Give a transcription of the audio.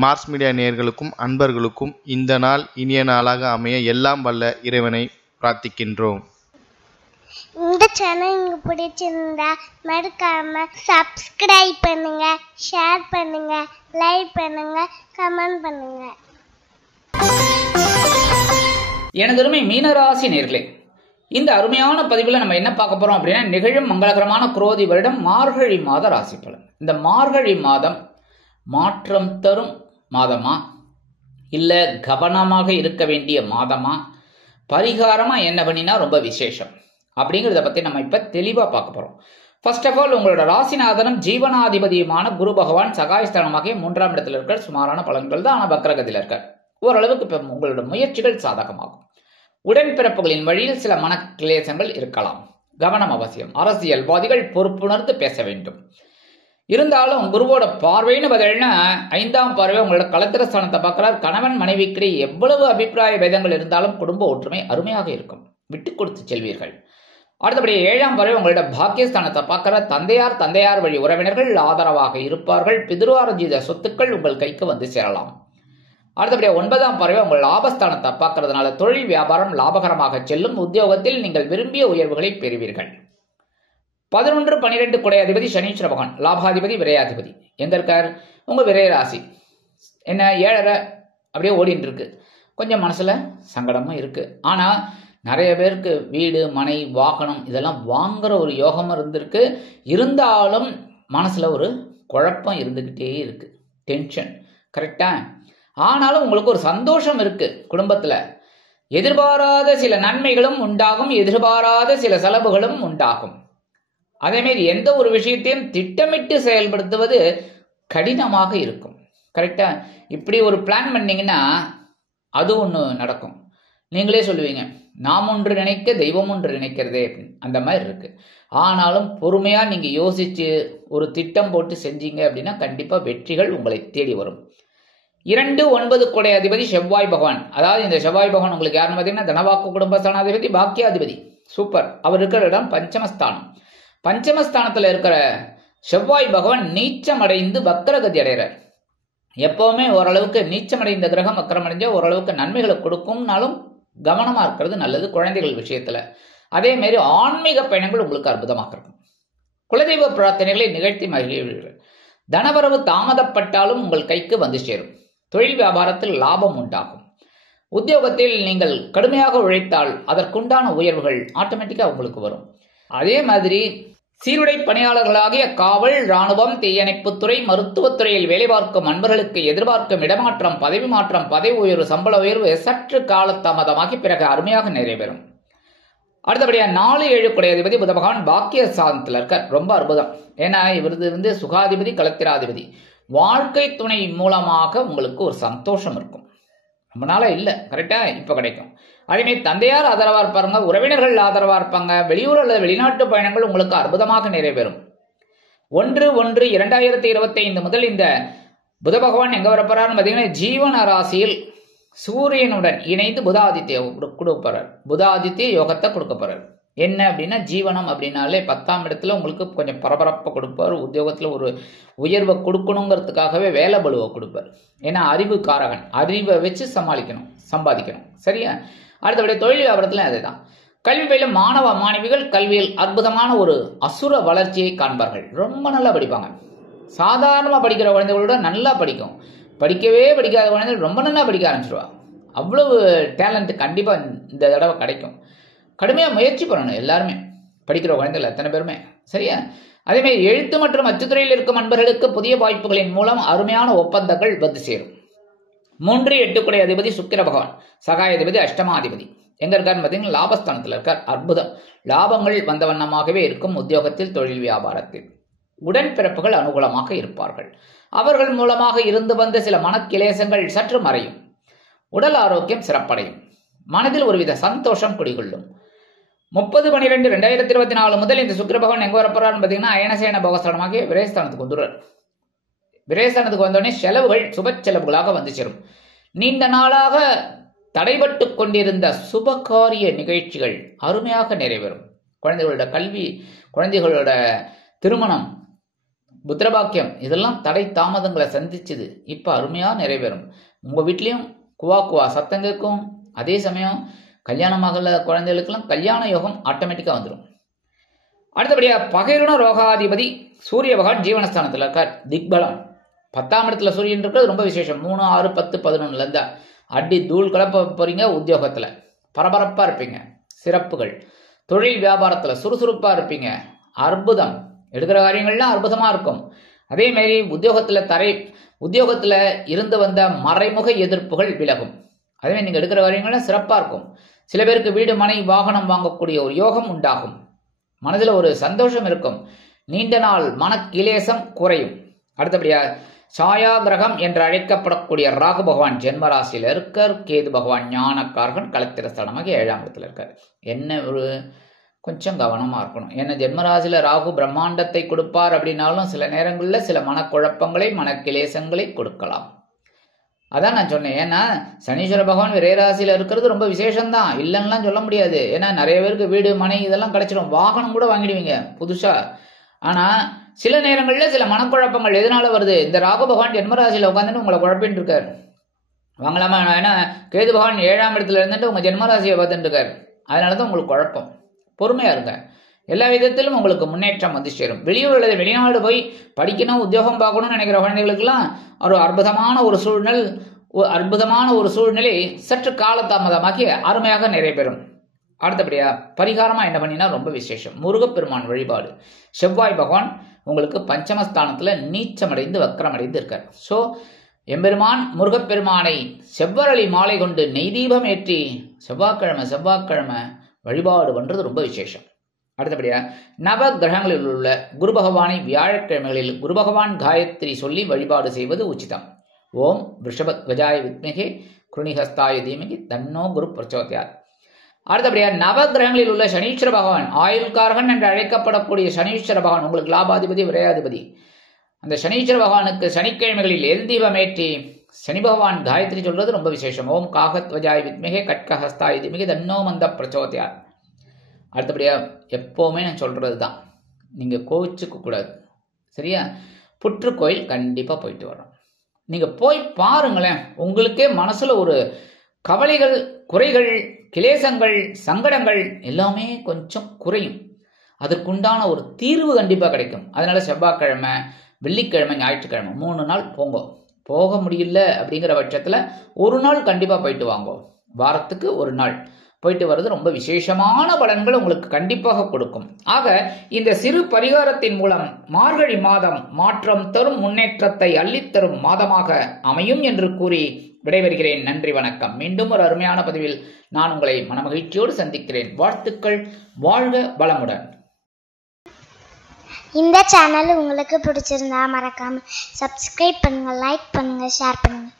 Mars media நேயர்களுக்கும் அன்பர்களுக்கும் இந்த நாள் இனிய நாளாக அமைய எல்லாம் வல்ல இறைவனை பிரார்த்திக்கின்றோம். இந்த சேனல் உங்களுக்கு பிடிச்சிருந்தா மறக்காம சப்ஸ்கிரைப் பண்ணுங்க, ஷேர் பண்ணுங்க, லைக் பண்ணுங்க, கமெண்ட் பண்ணுங்க. எனதருமை மீனராசி நேர்களே, இந்த அருமையான பதிவில் நம்ம என்ன பார்க்க போறோம் அப்படின்னா, நிகழும் மங்களகரமான குரோதி வருடம் மார்கழி மாத ராசி பலன். இந்த மார்கழி மாதம் மாற்றம் தரும் மாதமா, இல்ல கவனமாக இருக்க வேண்டிய மாதமா, பரிகாரமா என்ன பண்ணினா ரொம்ப விசேஷம் அப்படிங்கிறத பத்தி நம்ம இப்ப தெளிவா பார்க்க போறோம். ஃபர்ஸ்ட் ஆஃப் ஆல், உங்களோட ராசிநாதனும் ஜீவனாதிபதியுமான குரு பகவான் சகாயஸ்தானமாக 3ஆம் இடத்துல இருக்க சுமாரான பலன்கள் தான். ஆனா வக்ரகதியில் இருக்க ஓரளவுக்கு இப்ப உங்களோட முயற்சிகள் சாதகமாகும். உடன்பிறப்புகளின் வழியில் சில மன கிளேசங்கள் இருக்கலாம், கவனம் அவசியம். அரசியல்வாதிகள் பொறுப்புணர்ந்து பேச வேண்டும். இருந்தாலும் குருவோட பார்வைன்னு பதில்னா 5ஆம் பார்வை உங்களோட களத்திர ஸ்தானத்தை பார்க்கிறார். கணவன் மனைவிக்கு எவ்வளவு அபிப்பிராய பேதங்கள் இருந்தாலும் குடும்ப ஒற்றுமை அருமையாக இருக்கும், விட்டு கொடுத்து செல்வீர்கள். அடுத்தபடி 7ஆம் பார்வை உங்களோட பாக்கியஸ்தானத்தை பார்க்கிறார். தந்தையார் வழி உறவினர்கள் ஆதரவாக இருப்பார்கள். பிதுரார்ஜித சொத்துக்கள் உங்கள் கைக்கு வந்து சேரலாம். அடுத்தபடியாக 9ஆம் பார்வை உங்கள் லாபஸ்தானத்தை பார்க்கறதுனால தொழில் வியாபாரம் லாபகரமாக செல்லும். உத்தியோகத்தில் நீங்கள் விரும்பிய உயர்வுகளை பெறுவீர்கள். 11, 12 குடை அதிபதி சனீஸ்வர பகவான், லாபாதிபதி விரையாதிபதி எங்க இருக்கார்? உங்க விரைய ராசி. என்ன 7.5 அப்படியே ஓடிட்டு இருக்கு. கொஞ்சம் மனசுல சங்கடமும் இருக்கு. ஆனா நிறைய பேருக்கு வீடு மனை வாகனம் இதெல்லாம் வாங்குற ஒரு யோகம் இருந்திருக்கு. இருந்தாலும் மனசுல ஒரு குழப்பம் இருந்துகிட்டே இருக்கு, டென்ஷன். கரெக்டா? ஆனாலும் உங்களுக்கு ஒரு சந்தோஷம் இருக்கு. குடும்பத்துல எதிர்பாராத சில நன்மைகளும் உண்டாகும், எதிர்பாராத சில செலவுகளும் உண்டாகும். அதேமாரி எந்த ஒரு விஷயத்தையும் திட்டமிட்டு செயல்படுத்துவது கடினமாக இருக்கும். கரெக்டா? இப்படி ஒரு பிளான் பண்ணீங்கன்னா அது ஒன்று நடக்கும். நீங்களே சொல்லுவீங்க, நாம் ஒன்று நினைக்க தெய்வம் ஒன்று நினைக்கிறதே அப்படின்னு. அந்த மாதிரி இருக்கு. ஆனாலும் பொறுமையா நீங்க யோசிச்சு ஒரு திட்டம் போட்டு செஞ்சீங்க அப்படின்னா கண்டிப்பா வெற்றிகள் உங்களை தேடி வரும். 2, 9 குடை அதிபதி செவ்வாய் பகவான். அதாவது இந்த செவ்வாய் பகவான் உங்களுக்கு யாருன்னு பார்த்தீங்கன்னா தனவாக்கு குடும்பஸ்தானாதிபதி, பாக்கியாதிபதி. சூப்பர். அவர் இருக்கிற இடம் பஞ்சமஸ்தானம். பஞ்சமஸ்தானத்துல இருக்கிற செவ்வாய் பகவான் நீச்சம் அடைந்து வக்கரகதி அடைகிறார். எப்பவுமே ஓரளவுக்கு நீச்சமடைந்த கிரகம் வக்கரம் அடைஞ்சா ஓரளவுக்கு நன்மைகளை கொடுக்கும்னாலும் கவனமா இருக்கிறது நல்லது குழந்தைகள் விஷயத்துல. அதே மாதிரி ஆன்மீக பயணங்கள் உங்களுக்கு அற்புதமாக இருக்கும். குலதெய்வ பிரார்த்தனைகளை நிகழ்த்தி மகிழ்வீர்கள். தனவரவு தாமதப்பட்டாலும் உங்கள் கைக்கு வந்து சேரும். தொழில் வியாபாரத்தில் லாபம் உண்டாகும். உத்தியோகத்தில் நீங்கள் கடுமையாக உழைத்தால் அதற்குண்டான உயர்வுகள் ஆட்டோமேட்டிக்கா உங்களுக்கு வரும். அதே மாதிரி சீருடை பணியாளர்களாகிய காவல், இராணுவம், தீயணைப்புத்துறை, மருத்துவத்துறையில் வேலை பார்க்கும் அன்பர்களுக்கு எதிர்பார்க்கும் இடமாற்றம், பதவி மாற்றம், பதவி உயர்வு, சம்பள உயர்வு சற்று காலதாமதமாகி பிறகு அருமையாக நிறைவேறும். அடுத்தபடியா 4, 7 குடை அதிபதி புத பகவான் பாக்கிய சாதனத்தில் இருக்க ரொம்ப அற்புதம். ஏன்னா இவரது சுகாதிபதி களத்திராதிபதி. வாழ்க்கை துணை மூலமாக உங்களுக்கு ஒரு சந்தோஷம் இருக்கும். ரொம்ப நாளா இல்ல, கரெக்டா? இப்ப கிடைக்கும். அதேமாதிரி தந்தையார் ஆதரவா இருப்பாங்க, உறவினர்கள் ஆதரவா இருப்பாங்க. வெளியூர் அல்லது வெளிநாட்டு பயணங்கள் உங்களுக்கு அற்புதமாக நிறைவேறும். 1/1/2025 முதல் இந்த புத பகவான் எங்க வரப்போறாருன்னு பார்த்தீங்கன்னா ஜீவன ராசியில் சூரியனுடன் இணைந்து புதாதித்ய கொடுப்பார். புதாதித்ய யோகத்தை கொடுக்க போறார். என்ன அப்படின்னா ஜீவனம் அப்படின்னாலே 10ஆம் இடத்துல உங்களுக்கு கொஞ்சம் பரபரப்பை கொடுப்பார். உத்தியோகத்துல ஒரு உயர்வை கொடுக்கணுங்கிறதுக்காகவே வேலை பலுவை கொடுப்பார். ஏன்னா அறிவு காரகன், அறிவை வச்சு சம்பாதிக்கணும். சரியா? அடுத்தபடி தொழில் வியாபாரத்துல அதேதான். கல்வி பயிலும் மாணவ மாணவிகள் கல்வியில் அற்புதமான ஒரு அசுர வளர்ச்சியை காண்பார்கள். ரொம்ப நல்லா படிப்பாங்க. சாதாரணமா படிக்கிற குழந்தைகளோட நல்லா படிக்கும். படிக்கவே படிக்காத குழந்தைகள் ரொம்ப நல்லா படிக்க ஆரம்பிச்சிருவா. அவ்வளவு டேலண்ட் கண்டிப்பா இந்த தடவை கிடைக்கும். கடுமையா முயற்சி பண்ணணும் எல்லாருமே, படிக்கிற குழந்தைகள் அத்தனை பேருமே. சரியா? அதே மாதிரி எழுத்து மற்றும் அச்சுத்துறையில் இருக்கும் அன்பர்களுக்கு புதிய வாய்ப்புகளின் மூலம் அருமையான ஒப்பந்தங்கள் வந்து சேரும். 3, 8 குடை அதிபதி சுக்கிர பகவான், சகாயாதிபதி, அஷ்டமாதிபதி எங்க இருக்காருன்னு பார்த்தீங்கன்னா லாபஸ்தானத்தில் இருக்கார். அற்புதம். லாபங்கள் வந்த வண்ணமாகவே இருக்கும். உத்தியோகத்தில் தொழில் வியாபாரத்தில் உடன்பிறப்புகள் அனுகூலமாக இருப்பார்கள். அவர்கள் மூலமாக இருந்து வந்த சில மனக்கிலேசங்கள் சற்று மறையும். உடல் ஆரோக்கியம் சிறப்படையும். மனதில் ஒருவித சந்தோஷம் குடிகொள்ளும். 30/12/2024 முதல் இந்த சுக்கிர பகவான் எங்க வரப்போறாருன்னு பார்த்தீங்கன்னா அயனசேன போகஸ்தானமாக விரயஸ்தானத்துக்கு வந்துடுறார். விரயஸ்தானத்துக்கு வந்தோடனே செலவுகள் சுப செலவுகளாக வந்து சேரும். நீண்ட நாளாக தடைபட்டு கொண்டிருந்த சுபகாரிய நிகழ்ச்சிகள் அருமையாக நிறைவேறும். குழந்தைகளோட கல்வி, குழந்தைகளோட திருமணம், புத்திரபாக்கியம் இதெல்லாம் தடை தாமதங்களை சந்திச்சுது, இப்போ அருமையாக நிறைவேறும். உங்கள் வீட்லேயும் குவா குவா சத்தம் கேட்கும். அதே சமயம் கல்யாணமாகல குழந்தைகளுக்கெல்லாம் கல்யாண யோகம் ஆட்டோமேட்டிக்காக வந்துடும். அடுத்தபடியாக பகைருண ரோகாதிபதி சூரிய பகவான் ஜீவனஸ்தானத்தில் இருக்கார். திக்பலம் 10ஆம் இடத்துல சூரியன் இருக்கிறது ரொம்ப விசேஷம். 3, 6, 10, 11 இருந்தா அடி தூள் கலப்ப போறீங்க. உத்தியோகத்தில் பரபரப்பாக இருப்பீங்க. சிறப்புகள். தொழில் வியாபாரத்தில் சுறுசுறுப்பாக இருப்பீங்க. அற்புதம். எடுக்கிற காரியங்கள்லாம் அற்புதமாக இருக்கும். அதேமாரி உத்தியோகத்தில் இருந்து வந்த மறைமுக எதிர்ப்புகள் விலகும். அதேமாதிரி நீங்கள் எடுக்கிற காரியங்கள்லாம் சிறப்பாக இருக்கும். சில பேருக்கு வீடு மனை வாகனம் வாங்கக்கூடிய ஒரு யோகம் உண்டாகும். மனதில் ஒரு சந்தோஷம் இருக்கும். நீண்ட நாள் மனக்கிலேசம் குறையும். அடுத்தபடியாக சாயா கிரகம் என்று அழைக்கப்படக்கூடிய ராகு பகவான் ஜென்மராசியில் இருக்கார். கேது பகவான் ஞானக்காரகன் களத்திரஸ்தானமாக 7ஆம் இடத்துல இருக்கார். என்ன ஒரு கொஞ்சம் கவனமாக இருக்கணும். ஏன்னா ஜென்மராசியில் ராகு பிரம்மாண்டத்தை கொடுப்பார் அப்படின்னாலும் சில நேரங்களில் சில மனக்குழப்பங்களை மனக்கிலேசங்களை கொடுக்கலாம். அதான் நான் சொன்னேன். ஏன்னா சனீஸ்வர பகவான் விரைராசியில் இருக்கிறது ரொம்ப விசேஷம்தான், இல்லைன்னுலாம் சொல்ல முடியாது. ஏன்னா நிறைய பேருக்கு வீடு மனை இதெல்லாம் கிடைச்சிடும், வாகனம் கூட வாங்கிடுவீங்க புதுசாக. ஆனால் சில நேரங்களில் சில மனக்குழப்பங்கள் எதனால வருது? இந்த ராகு பகவான் ஜென்மராசியில் உட்காந்துட்டு உங்களை குழப்பின்னு இருக்கார். வாங்கலாமா? ஏன்னா கேது பகவான் 7ஆம் இடத்துல இருந்துட்டு உங்கள் ஜென்மராசியை பார்த்துட்டு இருக்கார். அதனால தான் உங்களுக்கு குழப்பம். பொறுமையாக இருங்க. எல்லா விதத்திலும் உங்களுக்கு முன்னேற்றம் வந்து சேரும். வெளியூர் அல்லது வெளிநாடு போய் படிக்கணும், உத்தியோகம் பார்க்கணும்னு நினைக்கிற குழந்தைகளுக்கெல்லாம் ஒரு அற்புதமான ஒரு சூழ்நிலை சற்று காலதாமதமாக்கி அருமையாக நிறைவேறும். அடுத்தபடியா பரிகாரமாக என்ன பண்ணினா ரொம்ப விசேஷம். முருகப்பெருமான் வழிபாடு. செவ்வாய் பகவான் உங்களுக்கு பஞ்சமஸ்தானத்தில் நீச்சமடைந்து வக்கரமடைந்து இருக்கார். ஸோ எம்பெருமான் முருகப்பெருமானை செவ்வரளி மாலை கொண்டு நெய் தீபம் ஏற்றி செவ்வாய்க்கிழமை வழிபாடு பண்ணுறது ரொம்ப விசேஷம். அடுத்தபடியா நவ கிரகங்களில் உள்ள குரு பகவானை வியாழக்கிழமைகளில் குரு பகவான் காயத்ரி சொல்லி வழிபாடு செய்வது உச்சிதம். ஓம் ரிஷபத்வஜாய வித்மகே கிருணிஹஸ்தாய தீமகி தன்னோ குரு பிரச்சோதயாத். அடுத்தபடியா நவ கிரகங்களில் உள்ள சனீஸ்வர பகவான் ஆயுள்காரகன் என்று அழைக்கப்படக்கூடிய சனீஸ்வர பகவான் உங்களுக்கு லாபாதிபதி விரையாதிபதி. அந்த சனீஸ்வர பகவானுக்கு சனிக்கிழமைகளில் எல் தீபமேற்றி சனி பகவான் காயத்ரி சொல்றது ரொம்ப விசேஷம். ஓம் காகத்வஜாய வித்மகே கட்கஹஸ்தாய தீமகி தன்னோ மந்த பிரச்சோதயாத். அடுத்தபடியா எப்போவுமே நான் சொல்றது தான், நீங்கள் கோவிச்சுக்க கூடாது. சரியா? புற்றுக்கோயில் கண்டிப்பாக போயிட்டு வரோம். நீங்கள் போய் பாருங்களேன், உங்களுக்கே மனசில் ஒரு கவலைகள், குறைகள், கிளேசங்கள், சங்கடங்கள் எல்லாமே கொஞ்சம் குறையும். அதற்குண்டான ஒரு தீர்வு கண்டிப்பாக கிடைக்கும். அதனால செவ்வாய்க்கிழமை, வெள்ளிக்கிழமை, ஞாயிற்றுக்கிழமை 3 நாள் போங்க. போக முடியல அப்படிங்கிற பட்சத்தில் ஒரு நாள் கண்டிப்பாக போயிட்டு வாங்கோ. வாரத்துக்கு ஒரு நாள் போயிட்டு வர்றது ரொம்ப விசேஷமான பலன்கள் உங்களுக்கு கண்டிப்பாக கொடுக்கும். ஆக இந்த சிறு பரிகாரத்தின் மூலம் மார்கழி மாதம் மாற்றம் தரும், முன்னேற்றத்தை அள்ளித்தரும் மாதமாக அமையும் என்று கூறி விடைபெறுகிறேன். நன்றி, வணக்கம். மீண்டும் ஒரு அருமையான பதிவில் நான் உங்களை மனமகிழ்ச்சியோடு சந்திக்கிறேன். வாழ்த்துக்கள். வாழ்க வளமுடன். இந்த சேனல் உங்களுக்கு பிடிச்சிருந்தா மறக்காம சப்ஸ்கிரைப் பண்ணுங்க, லைக் பண்ணுங்க, ஷேர் பண்ணுங்க.